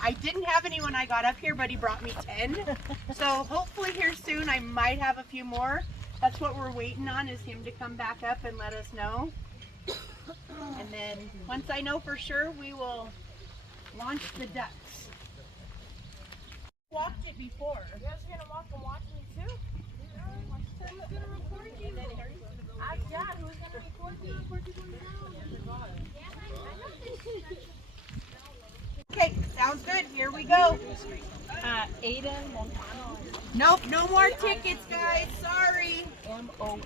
I didn't have any when I got up here, but he brought me 10. So hopefully here soon I might have a few more. That's what we're waiting on, is him to come back up and let us know. And then once I know for sure, we will launch the ducks. Walked it before. You guys are gonna walk and watch me too? Who's gonna record you? Yeah, who's gonna record me? Okay, sounds good. Here we go. Aiden Montano. Nope, no more tickets, guys. Sorry. Montano.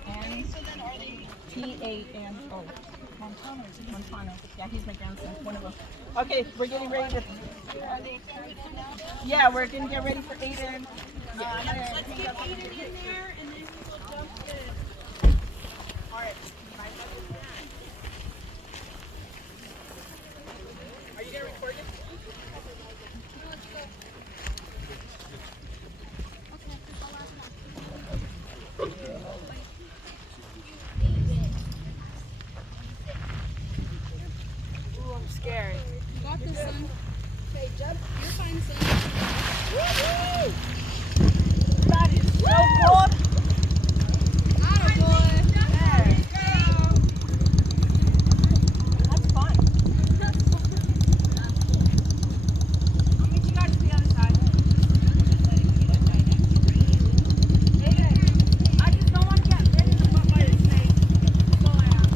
Montano. Yeah, he's my grandson. One of them. Okay, we're getting ready to. Yeah, we're gonna get ready for Aiden. Let's get Aiden in there, and then we will jump in. All right. Are you gonna record it? Ooh, I'm scared. You got this, son. Okay, jump. You're fine, son. Woo-hoo! That is so cool. Attaboy. That's fun. I'll meet you guys to the other side. I just don't want to get bit in the butt by the snake. That's all I ask.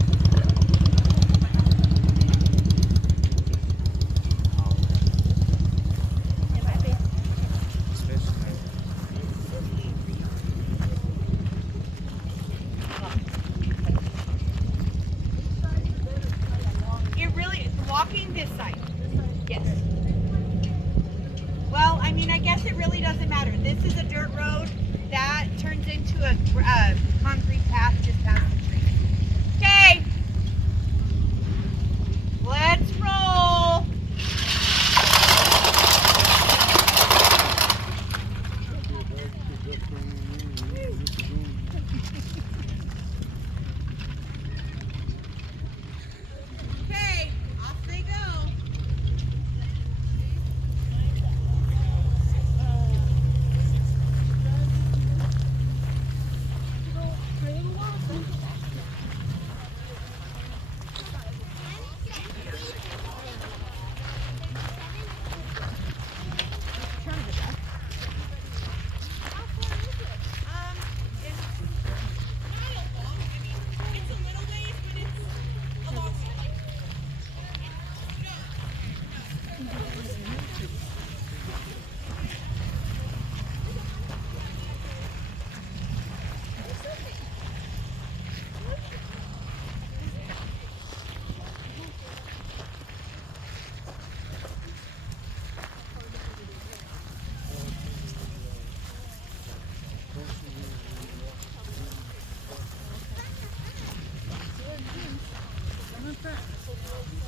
It really is walking this side. Yes. Well, I mean, I guess it really doesn't matter. This is a dirt road that turns into a concrete path just past the tree. Okay. Let's roll. Okay, off they go. It's a little ways, but it's a long way.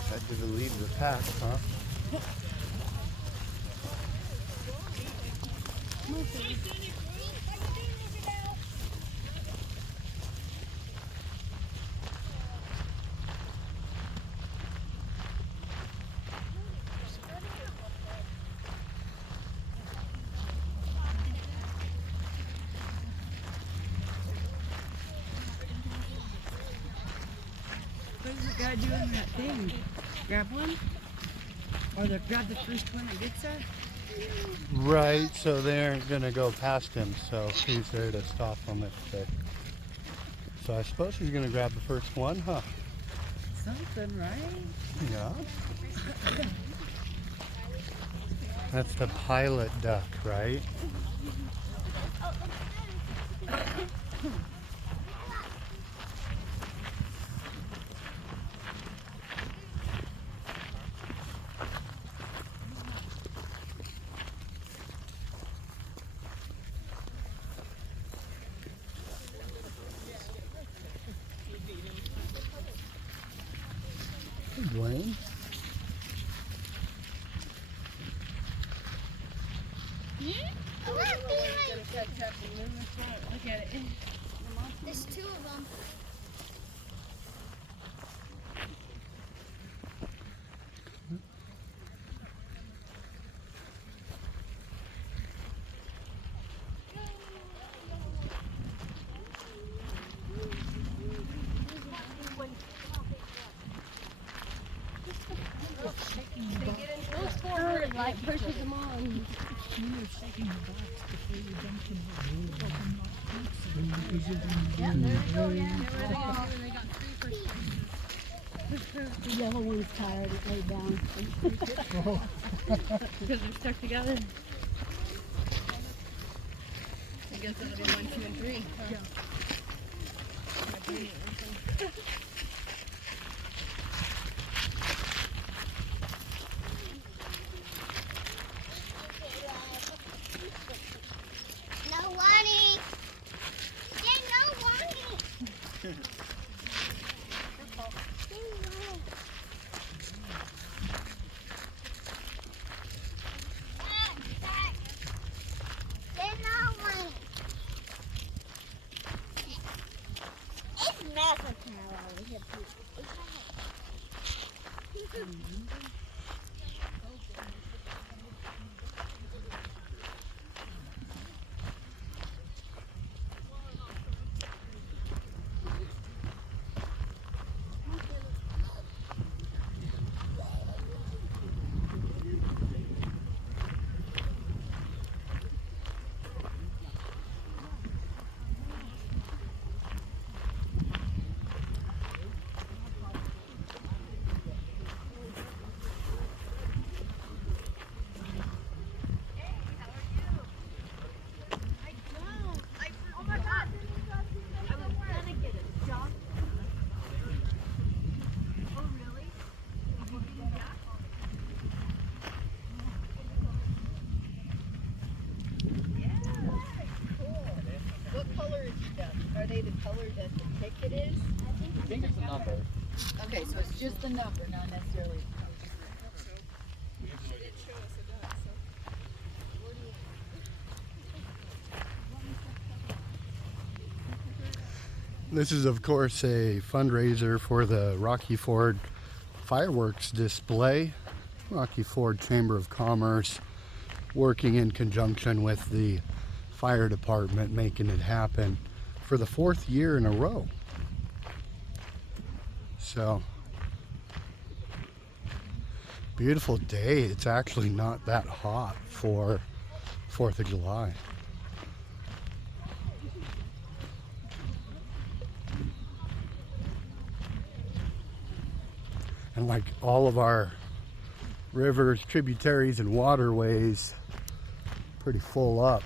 Head to the lead of the pack, huh? What does the guy do in that thing? Grab one? Or grab the first one that gets that? Right, so they aren't gonna go past him, so he's there to stop them if they. So I suppose he's gonna grab the first one, huh? Something, right? Yeah. That's the pilot duck, right? Hey, Dwayne. Look at it. There's two of them. light pushes them on. Yeah, there they go, yeah. They got 3 first places. The yellow one's tired, it laid down. Because they're stuck together. I guess that'll be 1, 2, and 3. Huh? No warning. There's no warning. There's no warning. It's massive power over here. What color is that? Are they the color that the ticket is? I think it's a number. Okay, so it's just the number, not necessarily. This is, of course, a fundraiser for the Rocky Ford fireworks display. Rocky Ford Chamber of Commerce working in conjunction with the fire department, making it happen for the 4th year in a row. So, beautiful day. It's actually not that hot for 4th of July. And like all of our rivers, tributaries, and waterways, pretty full up.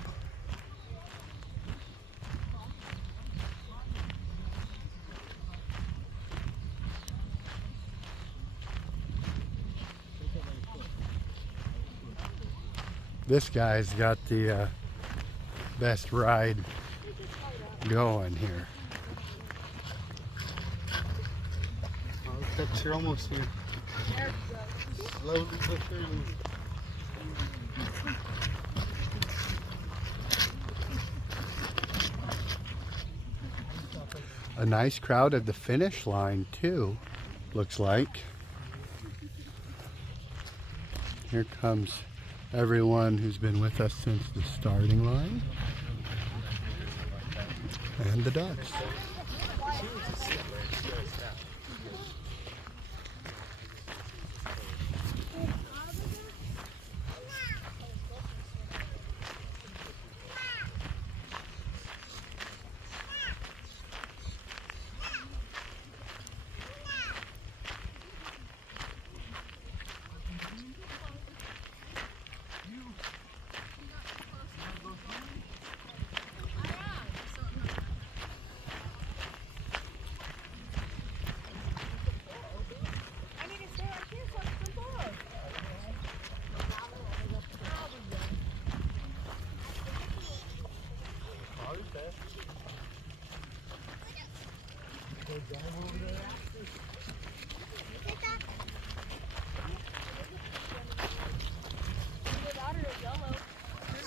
This guy's got the best ride going here. You're almost here. Slowly but surely. A nice crowd at the finish line too, looks like. Here comes everyone who's been with us since the starting line. And the ducks.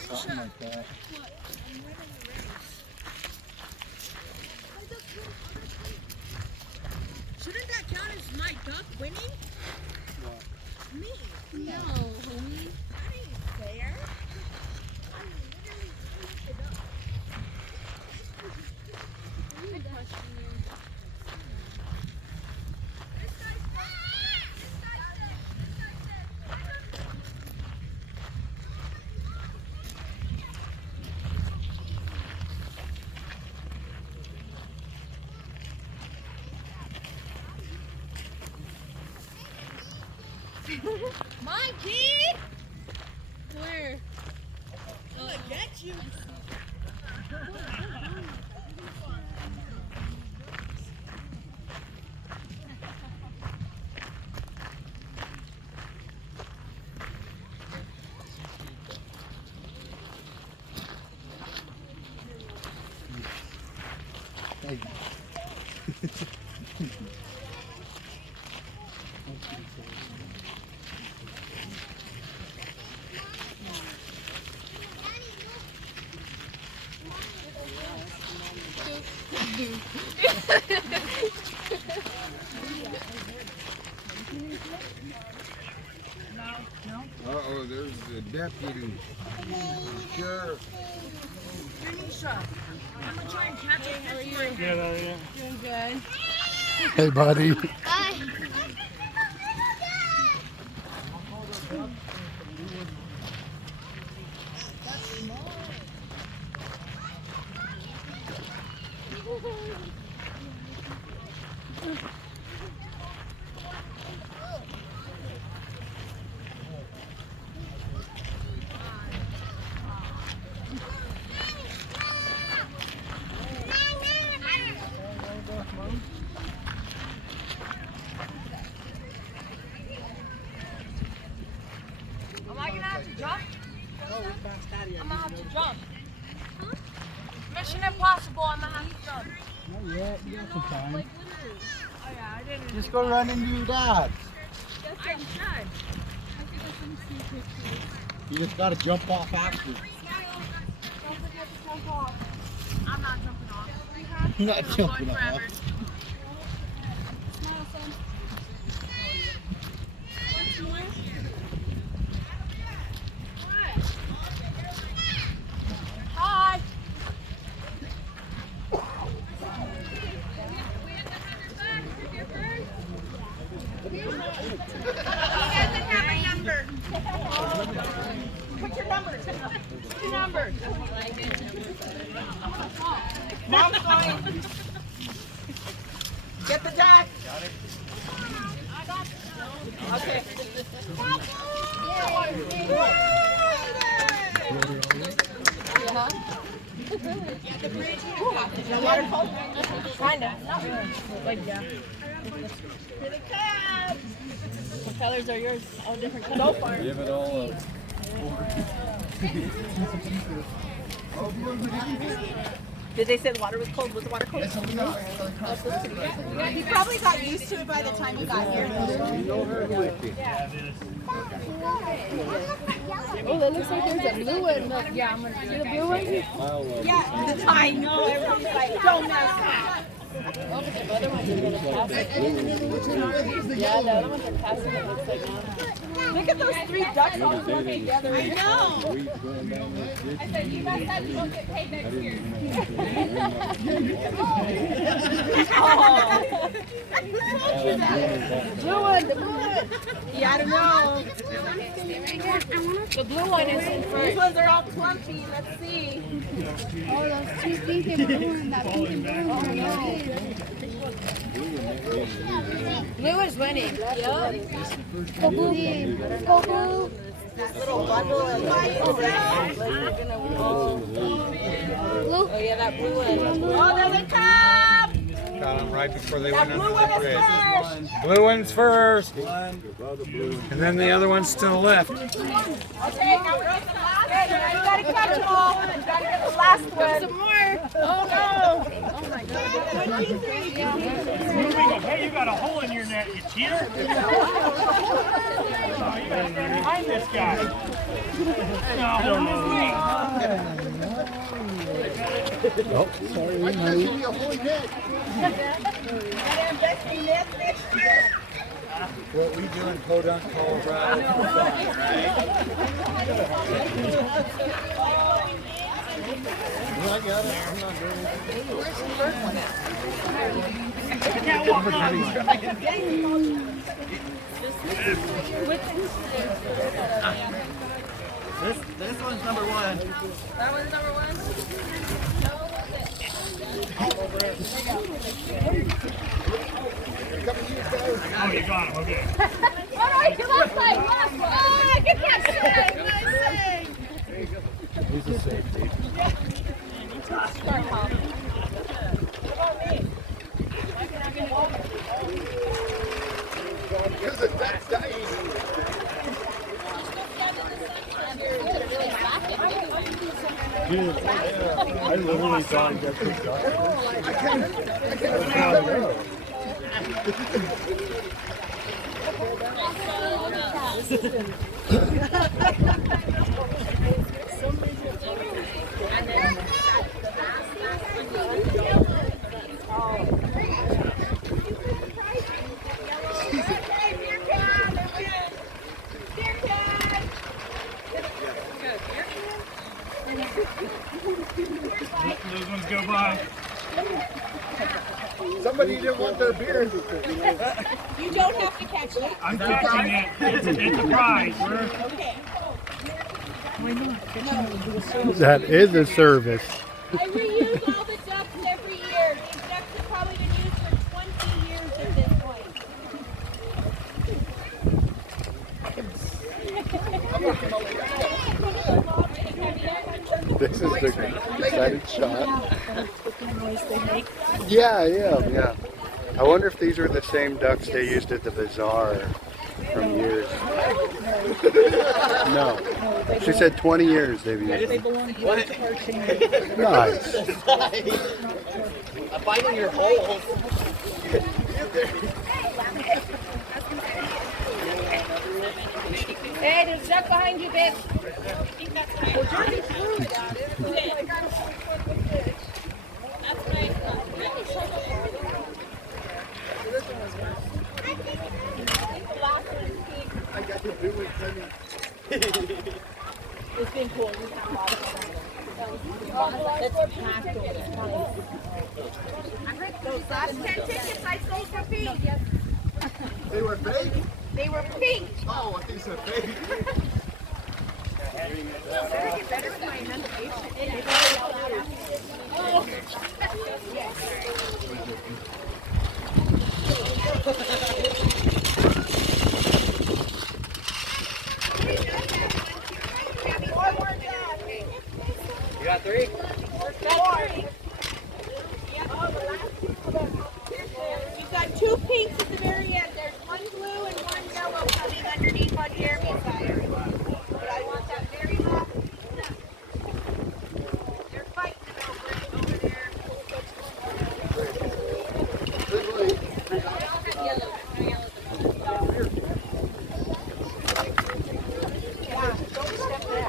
Something like that. Shouldn't that count as my duck winning? Me? No, homie. That ain't fair. I literally ate the duck. Good question. This guy's sick. This guy's sick. Mikey! Where? I'm gonna get you. Hey. Uh-oh, there's the deputy. Sure. Tanisha, I'm gonna try and catch it. How are you? Doing good. Hey, buddy. Am I gonna have to jump? I'm gonna have to jump. Mission Impossible, I'm gonna have to jump. Not yet. You got some time. Oh yeah, I didn't. Just go run into your dad. I tried. You just gotta jump off after. Don't forget to jump off. I'm not jumping off. You're not I'm jumping going off. forever. Hi. He doesn't have a number. What's your number? What's your number? Mom's going. Get the jack. Okay. Yeah, the bridge. Is the water cold? Kinda. Not really. Like, yeah. To the cab. What colors are yours? All different colors. So far. Give it all up. Did they say the water was cold? Was the water cold? He probably got used to it by the time he got here. Oh, that looks like there's a blue one. Yeah, I'm gonna see the blue one. Yeah, I know. Everybody's like, don't mess that. Oh, but the other ones are gonna pass it. Yeah, the other ones are passing it, looks like now. Look at those three ducks all working together. I know. I said, you guys said you won't get paid next year. Blue one, the blue one. Yeah, I don't know. The blue one is in These first. ones are all clumpy. Let's see. Oh, those two pink and blue ones, that pink and blue one. Oh, no. Blue is winning. Yup. Go blue. Go blue. Little bundle of lights. Blue. Oh, yeah, that blue one. Oh, there they come. Got them right before they That went blue under one the is bridge. first. Blue one's first, and then the other one's to the left. Okay, now we're at the last one. You gotta catch them all. You gotta get the last one. Some more. Oh, no. Oh, my God. 1, 2, 3. Hey, you got a hole in your net, you cheater! Oh, you gotta stand behind this guy. Oh, sorry. I can't give you a whole net. Gotta invest in this next year. What we do in Podunk, Colorado. I got it. I'm not doing it. Where's the first one at? This one's number one. That one's number one. Oh, you got him, okay. Oh no, you lost my at that save! Nice save! He's a safety. I literally thought he got picked up. Those ones go by. Somebody didn't want their beer. You don't have to catch that. I'm catching it. It's a prize. That is a service. I reuse all the ducks every year. These ducks have probably been used for 20 years at this point. This is the excited shot. Yeah. I wonder if these are the same ducks they used at the bazaar from years. No. She said 20 years they've used them. Nice. I'm finding your holes. Hey, there's a duck behind you, babe. It's been cool. We've had a lot of fun. It's packed over there. Those last 10 tickets I sold for pink. They were fake? They were pink. Oh, I think so fake. You got 3? You've got 2 pinks at the very end. There's 1 blue and 1 yellow coming underneath on Jeremy's side. But I want that very last. They're fighting over there.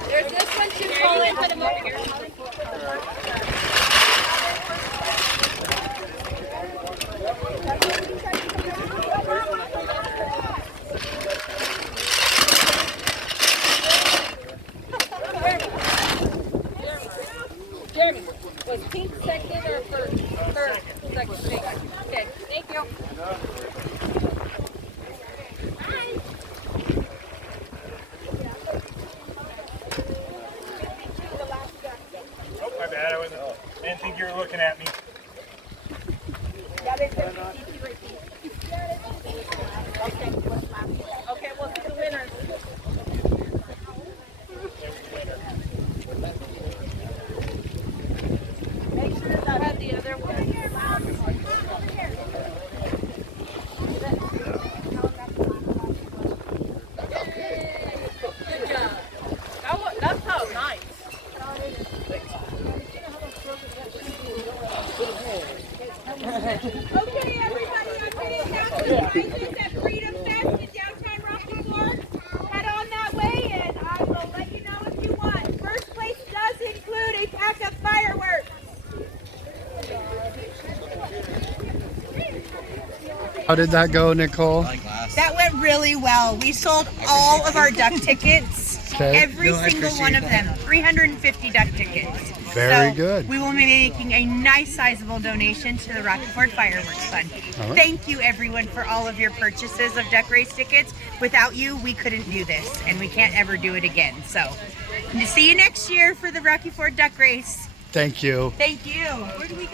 There's this one too, Colin. Put them over here. Jeremy, was pink second or first? Third. Second. Okay, thank you. Oh, my bad. I didn't think you were looking at me. Okay, we'll see the winners. Make sure that I have the other one. Good job. That's how nice. Okay, everybody, I'm getting down to the prices at Freedom Fest in downtown Rocky Ford. Head on that way, and I will let you know if you want. First place does include a pack of fireworks. How did that go, Nicole? That went really well. We sold all of our duck tickets. Okay. Every single one of them. 350 duck tickets. Very So good. We will be making a nice sizable donation to the Rocky Ford Fireworks Fund. All right. Thank you everyone for all of your purchases of duck race tickets. Without you, we couldn't do this, and we can't ever do it again. So, see you next year for the Rocky Ford Duck Race. Thank you. Thank you. Where do we go?